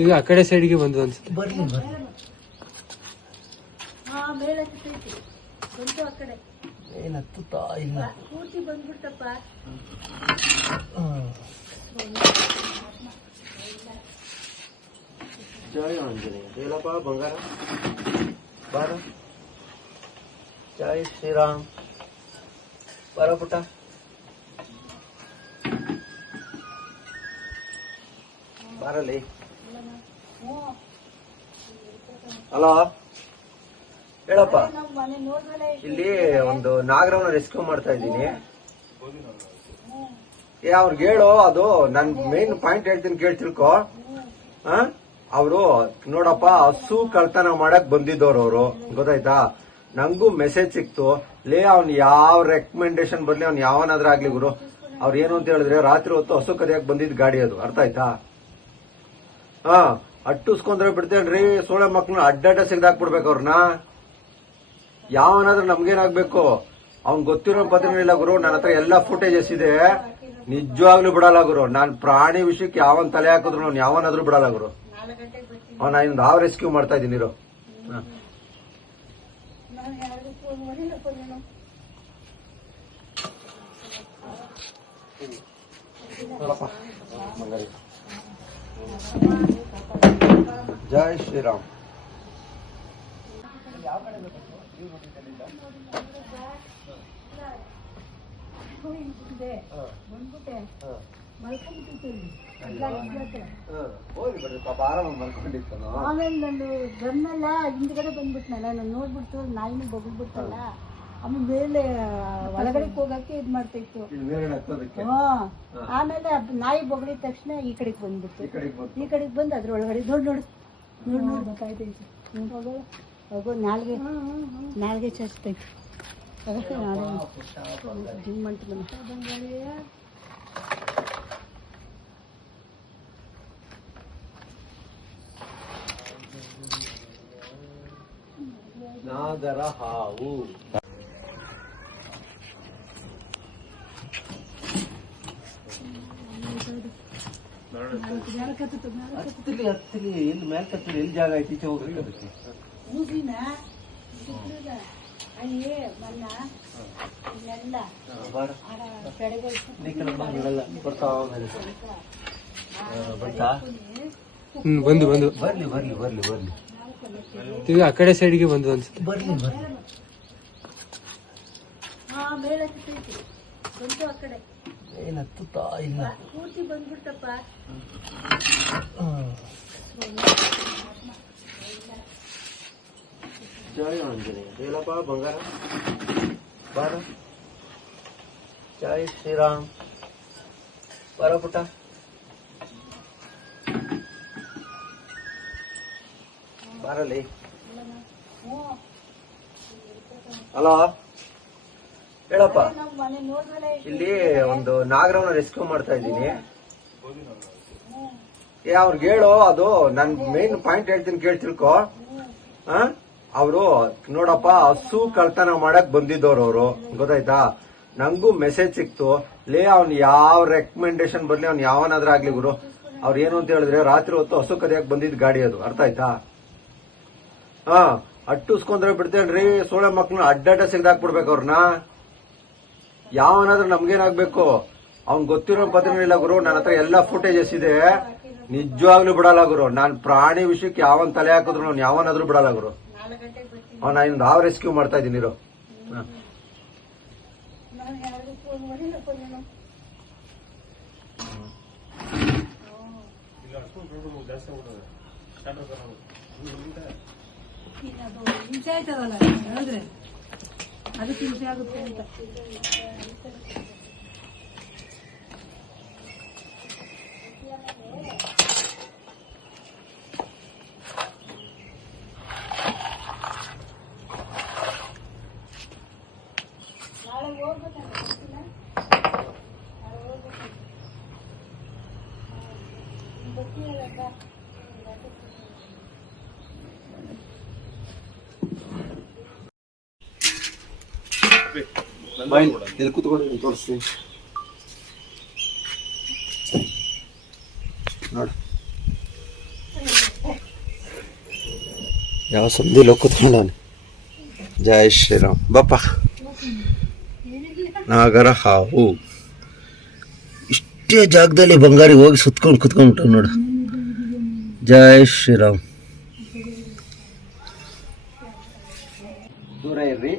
ಈಗ ಆ ಕಡೆ ಸೈಡ್ಗೆ ಬಂದು ಅನ್ಸುತ್ತೆ. ಬರ್ಲಿ ಬರ್ಲಿ. ಏನು ಹತ್ತುತ್ತಾ ಇಲ್ಲ. ಜಯ ಆಂಜನೇಯ ಹೇಳಪ್ಪ ಬಂಗಾರ ಬಾರ. ಜೈ ಶ್ರೀರಾಮ್ ಬರ ಪುಟ್ಟ. ಬಾರಲ್ಲಿ. ಹಲೋ ಹೇಳಪ್ಪ. ಇಲ್ಲಿ ಒಂದು ನಾಗರವನ್ನ ರೆಸ್ಕ್ಯೂ ಮಾಡ್ತಾ ಇದ್ದೀನಿ. ಅವ್ರಿಗೆ ಹೇಳು, ಅದು ನನ್ ಮೇನ್ ಪಾಯಿಂಟ್ ಹೇಳ್ತೀನಿ ಕೇಳಿ ತಿಳ್ಕೊ. ಅವರು ನೋಡಪ್ಪ, ಹಸು ಕಳ್ತನ ಮಾಡಕ್ ಬಂದಿದ್ದವ್ರು ಅವರು, ಗೊತ್ತಾಯ್ತಾ? ನಂಗೂ ಮೆಸೇಜ್ ಸಿಕ್ತು, ಲೇ ಅವ್ನ್ ಯಾವ ರೆಕಮೆಂಡೇಶನ್ ಬರ್ಲಿ, ಅವ್ನ್ ಯಾವನಾದ್ರೂ ಆಗ್ಲಿ ಗುರು, ಅವ್ರ ಏನು ಅಂತ ಹೇಳಿದ್ರೆ ರಾತ್ರಿ ಹೊತ್ತು ಹಸು ಕದಿಯಕ್ ಬಂದಿದ್ ಗಾಡಿ ಅದು, ಅರ್ಥ ಆಯ್ತಾ? ಅಟ್ಟುಸ್ಕೊಂಡ್ರೆ ಬಿಡ್ತೇನ್ರಿ, ಸೋಳೆ ಮಕ್ಳನ್ನ ಅಡ್ಡಾಡ ಸಿಗ್ದಾಕ್ಬಿಡ್ಬೇಕು ಅವ್ರನ್ನ. ಯಾವನಾದ್ರೂ ನಮ್ಗೇನಾಗ್ಬೇಕು, ಅವ್ನ್ ಗೊತ್ತಿರೋ ಪತ್ರನಿಲ್ಲ ಗುರು, ನನ್ನ ಹತ್ರ ಎಲ್ಲಾ ಫುಟೇಜಸ್ ಇದೆ. ನಿಜವಾಗ್ಲೂ ಬಿಡಲ್ಲ ಗುರು, ನಾನ್ ಪ್ರಾಣಿ ವಿಷಯಕ್ಕೆ ಯಾವನ್ ತಲೆ ಹಾಕಿದ್ರು ಅವ್ನು ಯಾವನಾದ್ರೂ ಬಿಡಲ್ಲ ಗುರು. ನಾನು ಹಾವ್ ರೆಸ್ಕ್ಯೂ ಮಾಡ್ತಾ ಇದ್ದೀನಿ ಇರೋ. ಜೈ ಶ್ರೀರಾಮ್. ಆಮೇಲೆ ನಾನು ಗಮ್ಮೆಲ್ಲ ಹಿಂದ್ಗಡೆ ಬಂದ್ಬಿಟ್ನಲ್ಲ, ನಾನು ನೋಡ್ಬಿಡ್ತು ನಾಯಿನ ಬಗ್ಬಿಡ್ತಲ್ಲ, ಆಮೇಲೆ ಮೇಲೆ ಒಳಗಡೆ ಹೋಗಕ್ಕೆ ಇದ್ ಮಾಡ್ತಾ ಇತ್ತು. ಆಮೇಲೆ ನಾಯಿ ಬೊಗಳಿದ ತಕ್ಷಣ ಈ ಕಡೆಗೆ ಬಂದ್ಬಿಡ್ತು. ಈ ಕಡೆಗೆ ಬಂದು ಅದ್ರೊಳಗಡೆ ನೋಡ್ ನೋಡು ನೋಡ್ ನೋಡ್ ಗೊತ್ತಾಯ್ತೈತಿ. ಹೋಗೋ ನಾಲ್ಗೆ ಚಚ್ತೈತಿ. ಅದಕ್ಕೆ ಜಿಮ್ ಮಾಡ್ತೀನಿ. ನಾಗರ ಹಾವು ಹತ್ತಲಿ ಹತ್ತಲಿ, ಎಲ್ಲಿ ಮೇಲೆ ಕತ್ತಲಿ, ಎಲ್ಲಿ ಜಾಗ ಐತಿ ಈಚೆ ಹೋಗ್ರಿ. ಅದಕ್ಕೆ ಬಂದು ಬಂದು ಬರ್ಲಿ ಬರ್ಲಿ ಬರ್ಲಿ ಬರ್ಲಿ. ಈಗ ಆ ಕಡೆ ಸೈಡ್ಗೆ ಬಂದು ಅನ್ಸುತ್ತೆ. ಬರ್ಲಿ ಬರ್ಲಿ. ಏನು ಹತ್ತುತ್ತಾ ಇಲ್ಲ. ಜಯ ಆಂಜನೇಯ ಹೇಳಪ್ಪ ಬಂಗಾರ ಬಾರ. ಜೈ ಶ್ರೀರಾಮ್ ಬರ ಪುಟ್ಟ. ಬಾರಲ್ಲಿ. ಹಲೋ ಹೇಳಪ್ಪ. ಇಲ್ಲಿ ಒಂದು ನಾಗರವನ್ನ ರೆಸ್ಕ್ಯೂ ಮಾಡ್ತಾ ಇದ್ದೀನಿ. ಅವ್ರಿಗೆ ಹೇಳು, ಅದು ನನ್ ಮೇನ್ ಪಾಯಿಂಟ್ ಹೇಳ್ತೀನಿ ಕೇಳಿ ತಿಳ್ಕೊ. ಅವರು ನೋಡಪ್ಪ, ಹಸು ಕಳ್ತನ ಮಾಡಕ್ ಬಂದಿದ್ದವ್ರು ಅವರು, ಗೊತ್ತಾಯ್ತಾ? ನಂಗೂ ಮೆಸೇಜ್ ಸಿಕ್ತು, ಲೇ ಅವ್ನ್ ಯಾವ ರೆಕಮೆಂಡೇಶನ್ ಬರ್ಲಿ, ಅವ್ನ್ ಯಾವನಾದ್ರೂ ಆಗ್ಲಿ ಗುರು, ಅವ್ರ ಏನು ಅಂತ ಹೇಳಿದ್ರೆ ರಾತ್ರಿ ಹೊತ್ತು ಹಸು ಕದಿಯಕ್ ಬಂದಿದ್ ಗಾಡಿ ಅದು, ಅರ್ಥ ಆಯ್ತಾ? ಅಟ್ಟುಸ್ಕೊಂಡ್ರೆ ಬಿಡ್ತೇನ್ರಿ, ಸೋಳೆ ಮಕ್ಳನ್ನ ಅಡ್ಡಾಡ ಸಿಗ್ದಾಕ್ಬಿಡ್ಬೇಕು ಅವ್ರನ್ನ. ಯಾವನಾದ್ರೂ ನಮ್ಗೇನಾಗ್ಬೇಕು, ಅವ್ನ್ ಗೊತ್ತಿರೋ ಪತ್ರನಿಲ್ಲ ಗುರು, ನನ್ನ ಹತ್ರ ಎಲ್ಲಾ ಫುಟೇಜಸ್ ಇದೆ. ನಿಜವಾಗ್ಲೂ ಬಿಡಲ್ಲ ಗುರು, ನಾನ್ ಪ್ರಾಣಿ ವಿಷಯಕ್ಕೆ ಯಾವನ್ ತಲೆ ಹಾಕಿದ್ರು ಅವ್ನು ಯಾವನಾದ್ರೂ ಬಿಡಲ್ಲ ಗುರು. ನಾನು ಹಾವ್ ರೆಸ್ಕ್ಯೂ ಮಾಡ್ತಾ ಇದ್ದೀನಿ ಇರೋ. ಹಿಂಸೆ ಆಯ್ತದಲ್ಲ ಹೇಳಿದ್ರೆ, ಅದಕ್ಕೆ ಹಿಂಸೆ ಆಗುತ್ತೆ ಅಂತ. ಇಲ್ಲಿ ಕೂತ್ಕೊಂಡು ತೋರಿಸ್ತೀನಿ ನೋಡು. ಯಾವ ಸಂಧಿಲೋ ಕೂತ್ಕೊಂಡವನೆ. ಜೈ ಶ್ರೀರಾಮ್. ಬಾಪ ನಾಗರ ಹಾವು ಇಷ್ಟೇ ಜಾಗದಲ್ಲಿ ಬಂಗಾರಿ ಹೋಗಿ ಸುತ್ಕೊಂಡು ಕುತ್ಕೊಂಡ್ಬಿಟ್ಟು ನೋಡು. ಜೈ ಶ್ರೀರಾಮ್. ದೂರ ಇರ್ರಿ.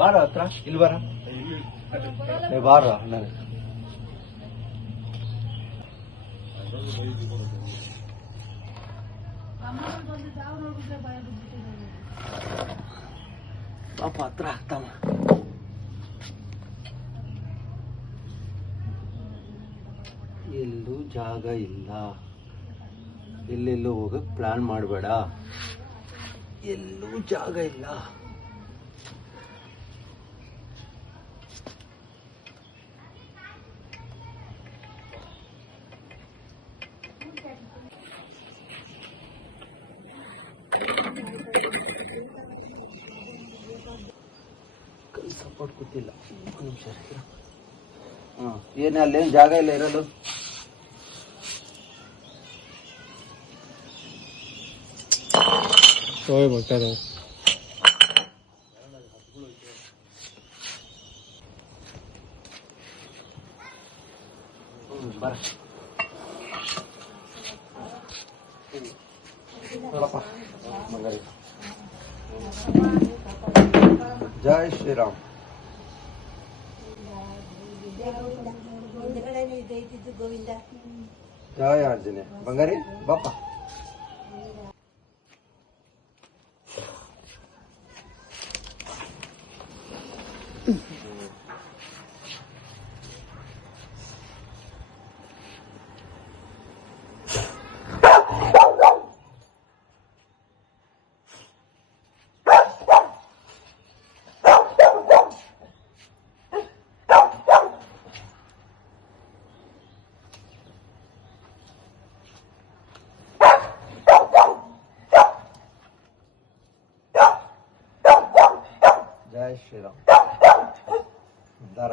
ಬಾರ ಹತ್ರ ಇಲ್ಲಿ ಬಾರ ಬಾರ ನನಗೆ ಪಾಪ ಹತ್ರ ಆಗ್ತಾವ. ಎಲ್ಲೂ ಜಾಗ ಇಲ್ಲ. ಎಲ್ಲೆಲ್ಲೂ ಹೋಗಕ್ ಪ್ಲಾನ್ ಮಾಡಬೇಡ. ಎಲ್ಲೂ ಜಾಗ ಇಲ್ಲ. ಕೈ ಸಪೋರ್ಟ್ ಕೂತಿಲ್ಲ. ಒಂದು ನಿಮಿಷ. ಏನೇ ಅಲ್ಲೇನು ಜಾಗ ಇಲ್ಲ ಇರಲು. ಬರ್ತಾರೆ ಬರ ನೋಡಪ್ಪ ಮಂಗಾರಿ. ಜೈ ಶ್ರೀರಾಮ್. ಜೈ ಆಂಜನೇಯ. ಬಂಗಾರಿ ಬಾಪ. ಜೈ ಶ್ರೀರಾಮ್. ದಾರ